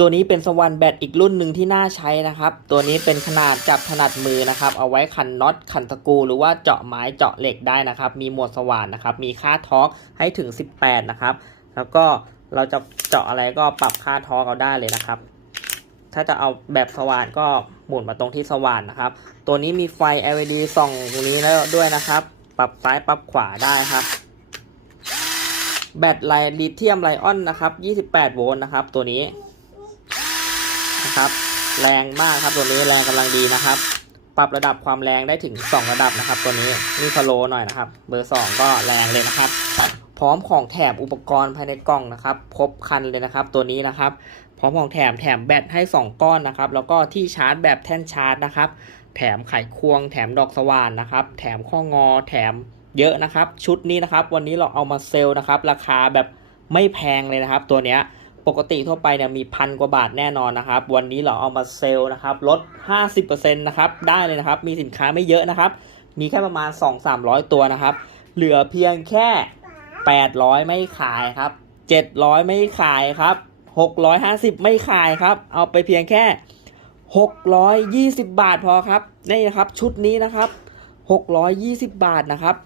ตัวนี้เป็นสวรรค์แบตอีกรุ่นหนึ่งที่น่าใช้นะครับ ตัวนี้เป็นขนาดจับถนัดมือนะครับ เอาไว้ขันน็อตขันตะกูหรือว่าเจาะไม้เจาะเหล็กได้นะครับ มีหมวดสว่านนะครับ มีค่าทอกให้ถึง 18 นะครับ แล้วก็เราจะเจาะอะไรก็ปรับค่าทอกเอาได้เลยนะครับ ถ้าจะเอาแบบสว่านก็หมุนมาตรงที่สว่านนะครับ ตัวนี้มีไฟ LED ส่องตรงนี้แล้วด้วยนะครับ ปรับซ้ายปรับขวาได้ครับแบตไลลิเธียมไลออนนะครับ 28 โวลต์นะครับ ตัวนี้ นะครับ แรงมากครับตัวนี้แรงกำลังดีนะครับ ปรับระดับความแรงได้ถึง 2 ระดับนะครับ ตัวนี้นี่สโลว์หน่อยนะครับ เบอร์ 2 ก็แรงเลยนะครับ พร้อมของแถมอุปกรณ์ภายในกล่องนะครับครบคันเลยนะครับ ตัวนี้นะครับ พร้อมของแถมแถมแบตให้ 2 ก้อนนะครับ แล้วก็ที่ชาร์จแบบแท่นชาร์จนะครับ แถมไขควง แถมดอกสว่านนะครับ แถมข้องอ แถมเยอะนะครับ ชุดนี้นะครับ วันนี้เราเอามาเซลล์นะครับ ราคาแบบไม่แพงเลยนะครับ ตัวเนี้ย ปกติทั่วไปเนี่ยมีพันกว่าบาทแน่นอนนะครับ วันนี้เราเอามาเซลล์นะครับลด 50%นะครับได้เลยนะครับ มีสินค้าไม่เยอะนะครับ มีแค่ประมาณ 2-300 ตัวนะครับ เหลือเพียงแค่ 800 ไม่ขายครับ 700 ไม่ขายครับ 650 ไม่ขายครับ เอาไปเพียงแค่ 620 บาทพอครับนี่นะครับชุดนี้นะครับ 620 บาทนะครับ